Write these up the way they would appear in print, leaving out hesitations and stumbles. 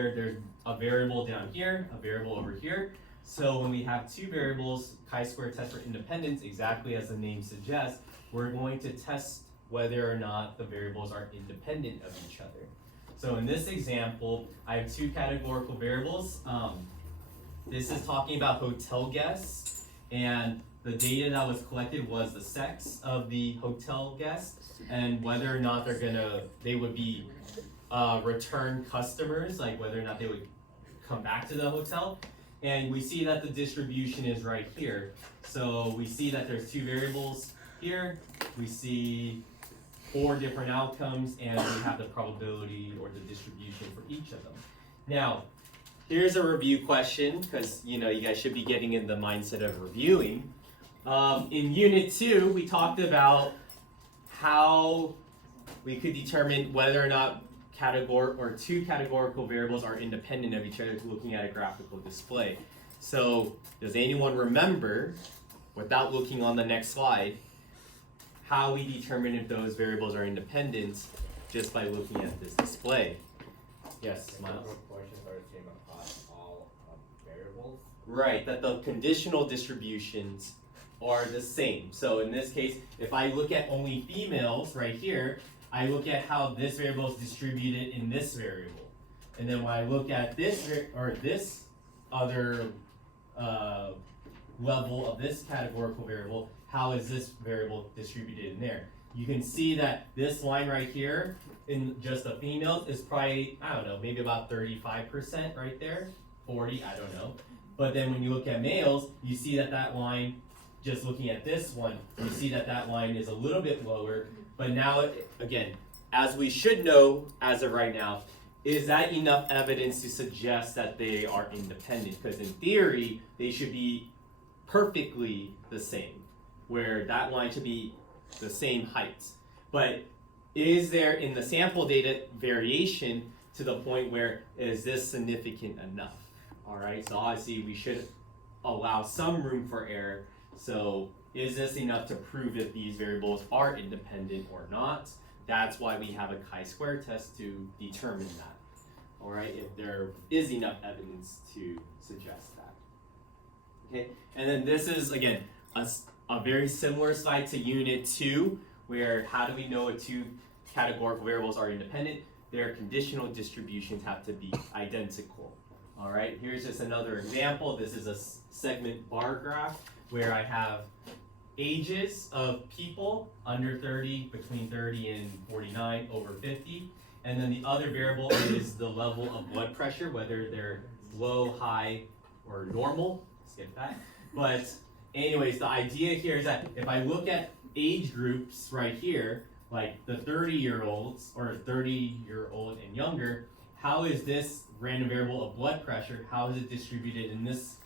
where there's a variable down here, a variable over here. So when we have two variables, chi-square test for independence, exactly as the name suggests, we're going to test whether or not the variables are independent of each other. So in this example, I have two categorical variables. This is talking about hotel guests, and the data that was collected was the sex of the hotel guests and whether or not they would be return customers, like whether or not they would come back to the hotel. And we see that the distribution is right here. So we see that there's two variables here. We see 4 different outcomes, and we have the probability or the distribution for each of them. Now, here's a review question, because you guys should be getting in the mindset of reviewing. In Unit 2, we talked about how we could determine whether or not two categorical variables are independent of each other looking at a graphical display. So, does anyone remember, without looking on the next slide, how we determine if those variables are independent just by looking at this display? Yes, Miles? Proportions are the same across all variables? Right, that the conditional distributions are the same. So in this case, if I look at only females right here, I look at how this variable is distributed in this variable. And then when I look at this other level of this categorical variable, how is this variable distributed in there? You can see that this line right here in just the females is probably, I don't know, maybe about 35% right there, 40, I don't know. But then when you look at males, you see that line, just looking at this one, you see that line is a little bit lower. But now, again, as we should know as of right now, is that enough evidence to suggest that they are independent? Because in theory, they should be perfectly the same, where that line should be the same height. But is there in the sample data variation to the point where is this significant enough? All right, so obviously we should allow some room for error. So is this enough to prove if these variables are independent or not? That's why we have a chi-square test to determine that. All right, if there is enough evidence to suggest that. Okay, and then this is, again, a very similar slide to Unit 2, where how do we know if two categorical variables are independent? Their conditional distributions have to be identical. All right, here's just another example. This is a segment bar graph where I have ages of people under 30, between 30 and 49, over 50. And then the other variable is the level of blood pressure, whether they're low, high, or normal. Skip that. But anyways, the idea here is that if I look at age groups right here, like the 30-year-olds or 30-year-old and younger, how is this random variable of blood pressure, how is it distributed in this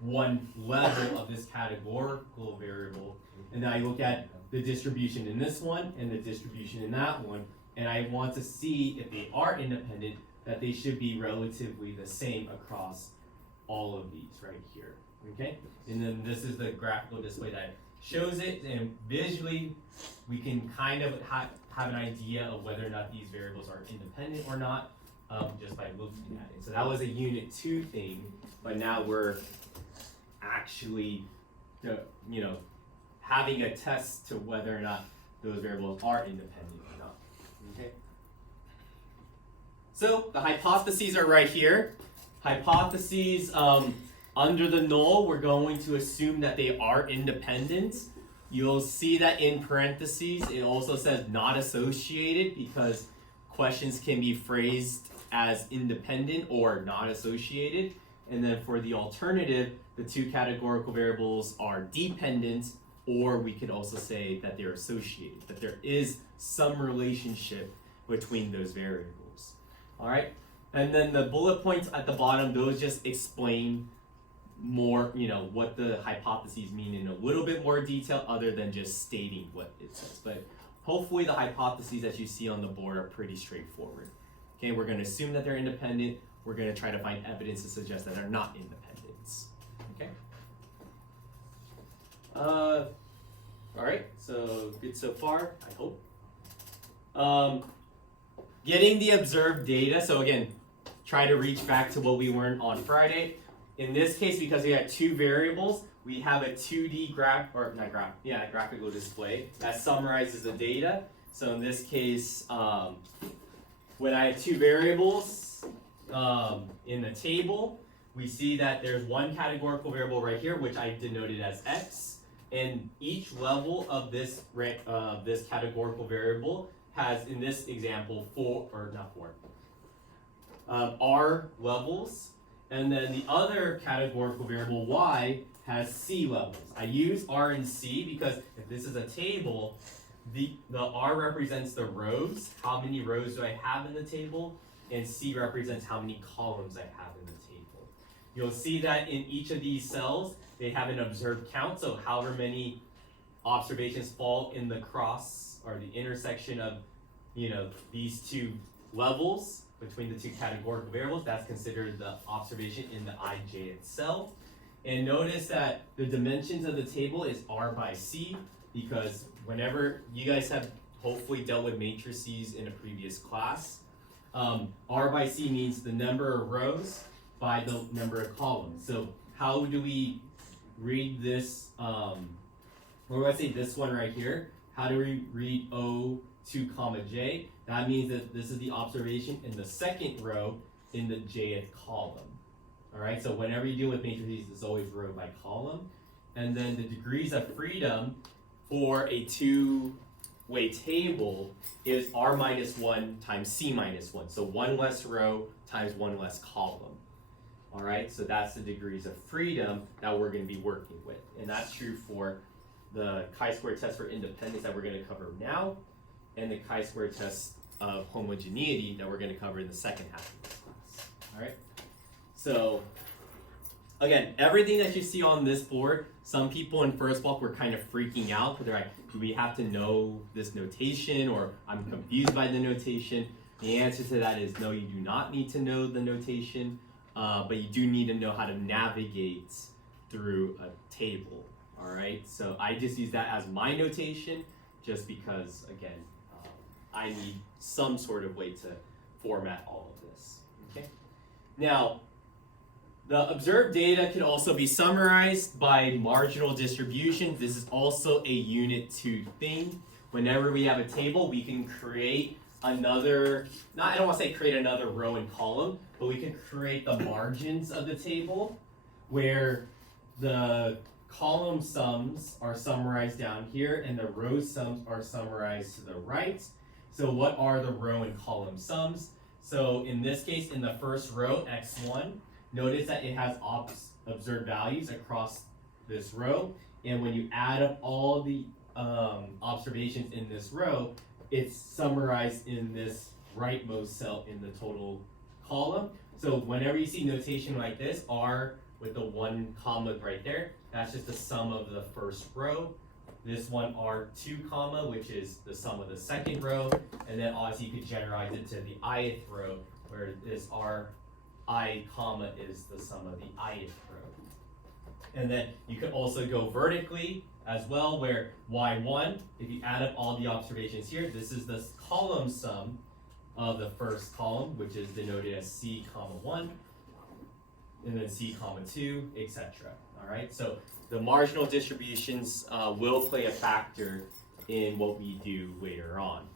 one level of this categorical variable? And then I look at the distribution in this one and the distribution in that one, and I want to see if they are independent, that they should be relatively the same across all of these right here. Okay? And then this is the graphical display that shows it, and visually we can kind of have an idea of whether or not these variables are independent or not, just by looking at it. So that was a Unit 2 thing, but now we're actually having a test to whether or not those variables are independent or not. Okay? So the hypotheses are right here. Hypotheses, under the null, we're going to assume that they are independent. You'll see that in parentheses, it also says not associated, because questions can be phrased as independent or not associated. And then for the alternative, the two categorical variables are dependent, or we could also say that they're associated, that there is some relationship between those variables. All right, and then the bullet points at the bottom, those just explain more, what the hypotheses mean in a little bit more detail other than just stating what it says. But hopefully the hypotheses that you see on the board are pretty straightforward. Okay, we're going to assume that they're independent. We're going to try to find evidence to suggest that they're not independent. Okay. All right, so good so far, I hope. Getting the observed data, so again, try to reach back to what we learned on Friday. In this case, because we had two variables, we have a 2D graphical display that summarizes the data. So in this case, when I have two variables in the table, we see that there's one categorical variable right here, which I denoted as x, and each level of this categorical variable has, in this example, r levels, and then the other categorical variable y has c levels. I use r and c because if this is a table, the r represents the rows, how many rows do I have in the table, and c represents how many columns I have in the table. You'll see that in each of these cells, they have an observed count, so however many observations fall in the cross or the intersection of these two levels between the two categorical variables, that's considered the observation in the ij itself. And notice that the dimensions of the table is r by c, because whenever you guys have hopefully dealt with matrices in a previous class, r by c means the number of rows by the number of columns. So how do we read this, or let's say this one right here, how do we read O2 comma j? That means that this is the observation in the second row in the jth column. All right, so whenever you deal with matrices, it's always row by column. And then the degrees of freedom for a two-way table is r minus 1 times c minus 1. So one less row times one less column. All right, so that's the degrees of freedom that we're going to be working with. And that's true for the chi-square test for independence that we're going to cover now, and the chi-square test of homogeneity that we're going to cover in the second half of this class. All right, so again, everything that you see on this board, some people in first block were kind of freaking out because they're like, do we have to know this notation, or I'm confused by the notation? The answer to that is no, you do not need to know the notation. But you do need to know how to navigate through a table, all right? So I just use that as my notation just because, again, I need some sort of way to format all of this, okay? Now, the observed data can also be summarized by marginal distribution. This is also a Unit 2 thing. Whenever we have a table, we can create another, I don't want to say create another row and column, but we can create the margins of the table where the column sums are summarized down here and the row sums are summarized to the right. So what are the row and column sums? So in this case, in the first row, x1, notice that it has observed values across this row, and when you add up all the observations in this row, it's summarized in this rightmost cell in the total column. So whenever you see notation like this, r with the 1 comma right there, that's just the sum of the first row. This one r2 comma, which is the sum of the second row, and then obviously you could generalize it to the ith row, where this ri comma is the sum of the ith row. And then you could also go vertically as well, where y1, if you add up all the observations here, this is the column sum of the first column, which is denoted as c comma 1, and then c comma 2, etc. All right, so the marginal distributions will play a factor in what we do later on.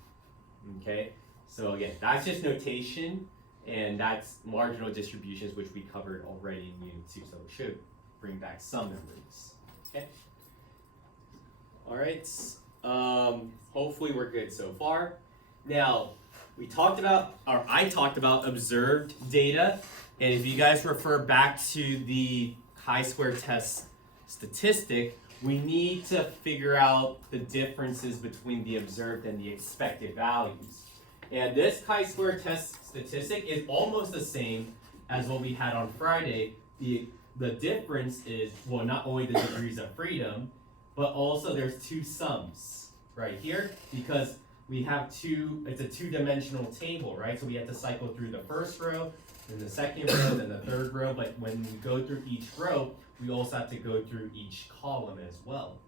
Okay, so again, that's just notation, and that's marginal distributions, which we covered already in Unit 2, so it should bring back some memories. Okay. All right. Hopefully we're good so far. Now, I talked about observed data, and if you guys refer back to the chi-square test statistic, we need to figure out the differences between the observed and the expected values. And this chi-square test statistic is almost the same as what we had on Friday. The difference is, well, not only the degrees of freedom, but also there's two sums right here, because we have it's a two-dimensional table, right? So we have to cycle through the first row, then the second row, then the third row, but when we go through each row, we also have to go through each column as well.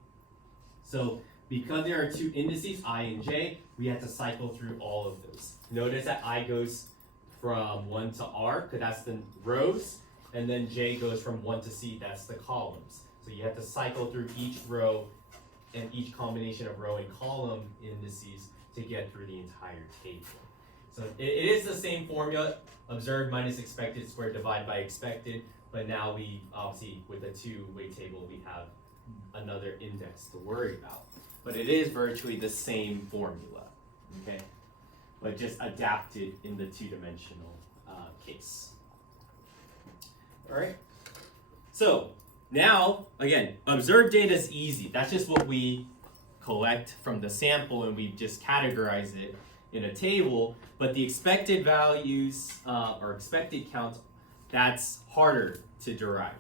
So because there are two indices, I and j, we have to cycle through all of those. Notice that I goes from 1 to R, because that's the rows, and then J goes from 1 to C, that's the columns. So you have to cycle through each row and each combination of row and column indices to get through the entire table. So it is the same formula, observed minus expected squared divided by expected, but now we obviously, with a two-way table, we have another index to worry about. But it is virtually the same formula, okay? But just adapted in the two-dimensional case. All right? So now, again, observed data is easy. That's just what we collect from the sample and we just categorize it in a table. But the expected values or expected counts, that's harder to derive,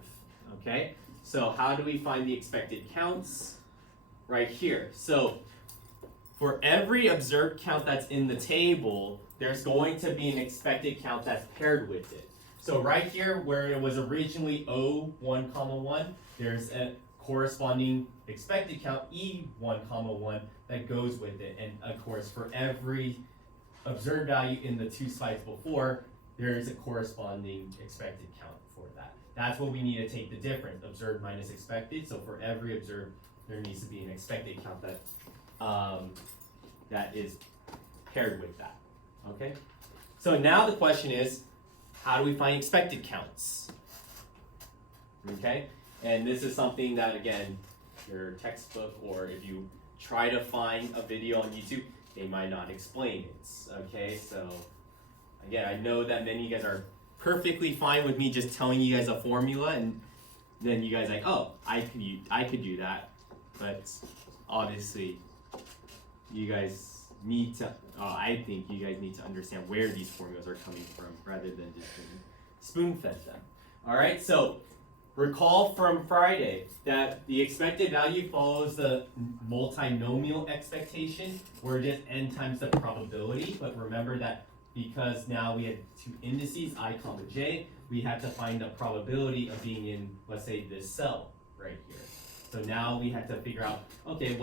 okay? So how do we find the expected counts? Right here. So for every observed count that's in the table, there's going to be an expected count that's paired with it. So right here, where it was originally O1, 1, there's a corresponding expected count E1, 1 that goes with it. And of course, for every observed value in the two slides before, there is a corresponding expected count for that. That's what we need to take the difference, observed minus expected. So for every observed, there needs to be an expected count that that is paired with that, okay? So now the question is, how do we find expected counts? Okay, and this is something that, again, your textbook, or if you try to find a video on YouTube, they might not explain it, okay? So again, I know that many of you guys are perfectly fine with me just telling you guys a formula, and then you guys are like, oh, I could do that. But obviously, you guys need to, I think you guys need to understand where these formulas are coming from rather than just spoon-fed them. All right, so recall from Friday that the expected value follows the multinomial expectation, where just n times the probability. But remember that because now we had two indices, I comma j, we have to find the probability of being in, let's say, this cell right here. So now we have to figure out, okay,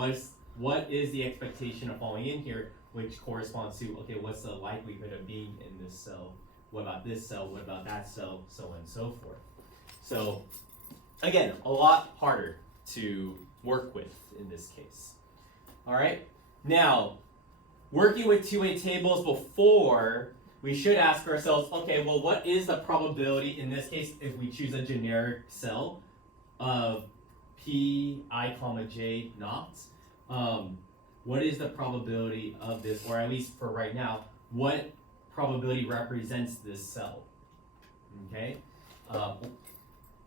what is the expectation of falling in here, which corresponds to, okay, what's the likelihood of being in this cell? What about this cell? What about that cell? So on and so forth. So again, a lot harder to work with in this case. All right, now working with two-way tables before, we should ask ourselves, okay, well, what is the probability in this case if we choose a generic cell of P, I comma J naught? What is the probability of this, or at least for right now, what probability represents this cell? Okay,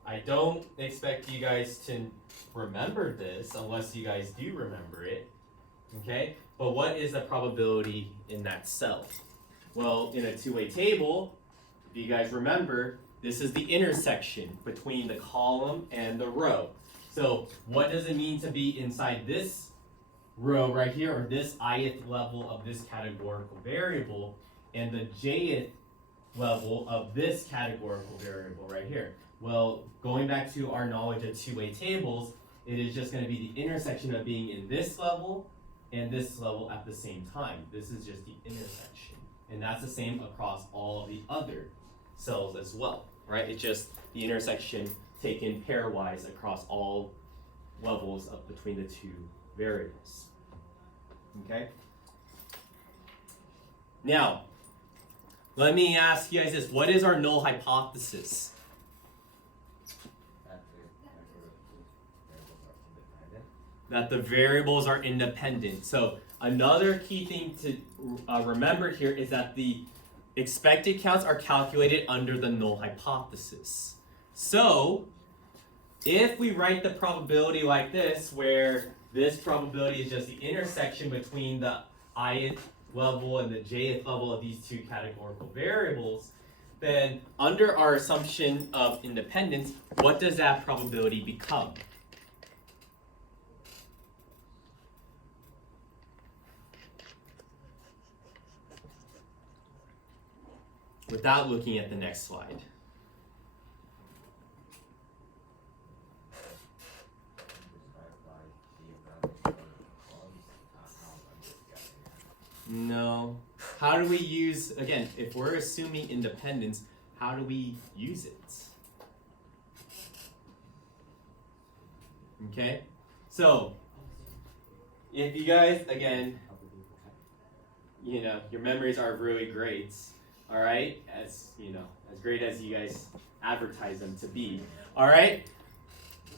I don't expect you guys to remember this unless you guys do remember it. Okay, but what is the probability in that cell? Well, in a two-way table, if you guys remember, this is the intersection between the column and the row. So what does it mean to be inside this row right here, or this ith level of this categorical variable, and the jth level of this categorical variable right here? Well, going back to our knowledge of two-way tables, it is just going to be the intersection of being in this level and this level at the same time. This is just the intersection. And that's the same across all of the other cells as well, right? It's just the intersection taken pairwise across all levels of between the two variables. Okay? Now, let me ask you guys this. What is our null hypothesis? That the variables are independent. So another key thing to remember here is that the expected counts are calculated under the null hypothesis. So if we write the probability like this, where this probability is just the intersection between the ith level and the jth level of these two categorical variables, then under our assumption of independence, what does that probability become? Without looking at the next slide. No. how do we use, again, if we're assuming independence, how do we use it? Okay, so if you guys, again, you know, your memories are really great, all right, as you know, as great as you guys advertise them to be, all right.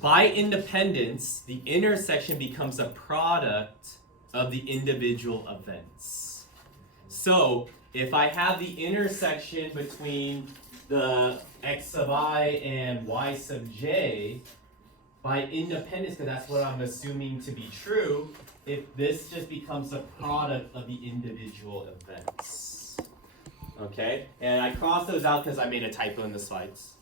By independence, the intersection becomes a product of the individual events. So if I have the intersection between the x sub I and y sub j, by independence, because that's what I'm assuming to be true, if this just becomes a product of the individual events. Okay, and I crossed those out because I made a typo in the slides,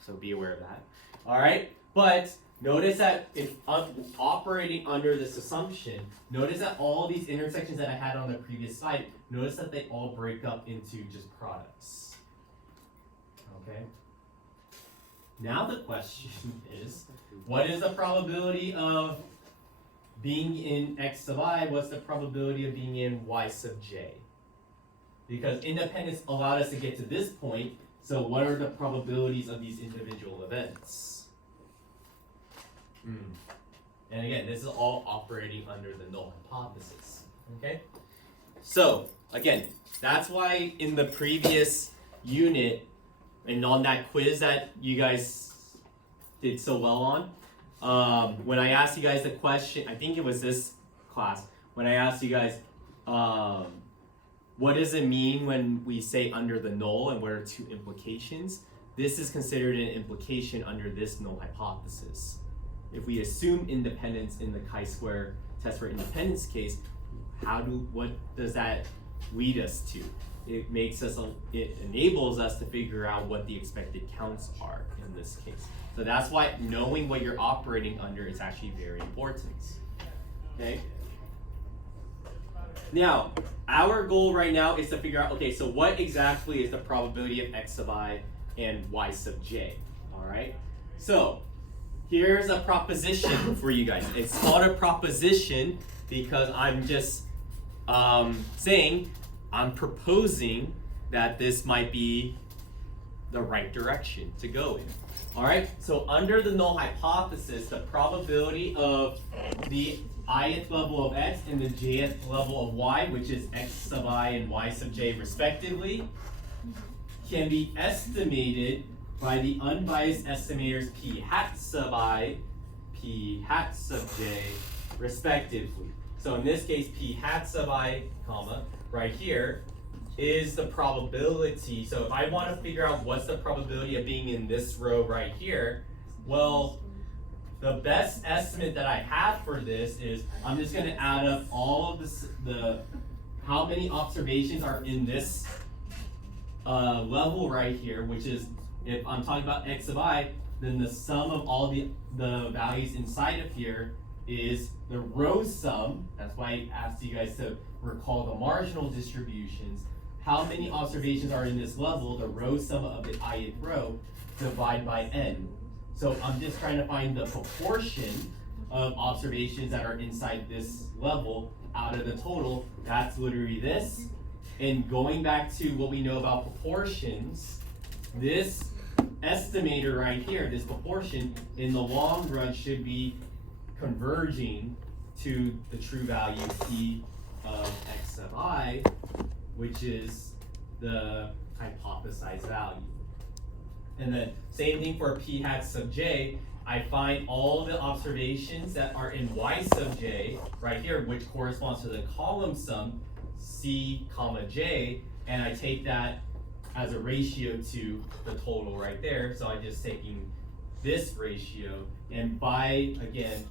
so be aware of that. All right, but notice that if I'm operating under this assumption, notice that all these intersections that I had on the previous slide, notice that they all break up into just products. Okay. Now the question is, what is the probability of being in x sub I? What's the probability of being in y sub j? Because independence allowed us to get to this point, so what are the probabilities of these individual events? And again, this is all operating under the null hypothesis. Okay? So, again, that's why in the previous unit, and on that quiz that you guys did so well on, when I asked you guys the question, I think it was this class, when I asked you guys, what does it mean when we say under the null and what are two implications? This is considered an implication under this null hypothesis. If we assume independence in the chi-square test for independence case, what does that lead us to? It enables us to figure out what the expected counts are in this case. So that's why knowing what you're operating under is actually very important. Okay? Now, our goal right now is to figure out, okay, so what exactly is the probability of x sub I and y sub j? All right? So, here's a proposition for you guys. It's called a proposition because I'm just saying, I'm proposing that this might be the right direction to go in. All right, so under the null hypothesis, the probability of the ith level of x and the jth level of y, which is x sub I and y sub j respectively, can be estimated by the unbiased estimators p hat sub I, p hat sub j, respectively. So in this case, p hat sub I, comma, right here, is the probability. So if I want to figure out what's the probability of being in this row right here, well, the best estimate that I have for this is I'm just going to add up all of how many observations are in this level right here, which is, if I'm talking about x sub I, then the sum of all the values inside of here is the row sum. That's why I asked you guys to recall the marginal distributions. How many observations are in this level, the row sum of the ith row, divide by n. So I'm just trying to find the proportion of observations that are inside this level out of the total. That's literally this. And going back to what we know about proportions, this estimator right here, this proportion, in the long run should be converging to the true value p of x sub I, which is the hypothesized value. And then same thing for p hat sub j. I find all the observations that are in y sub j right here, which corresponds to the column sum c comma j, and I take that as a ratio to the total right there. So I'm just taking this ratio, and by, again,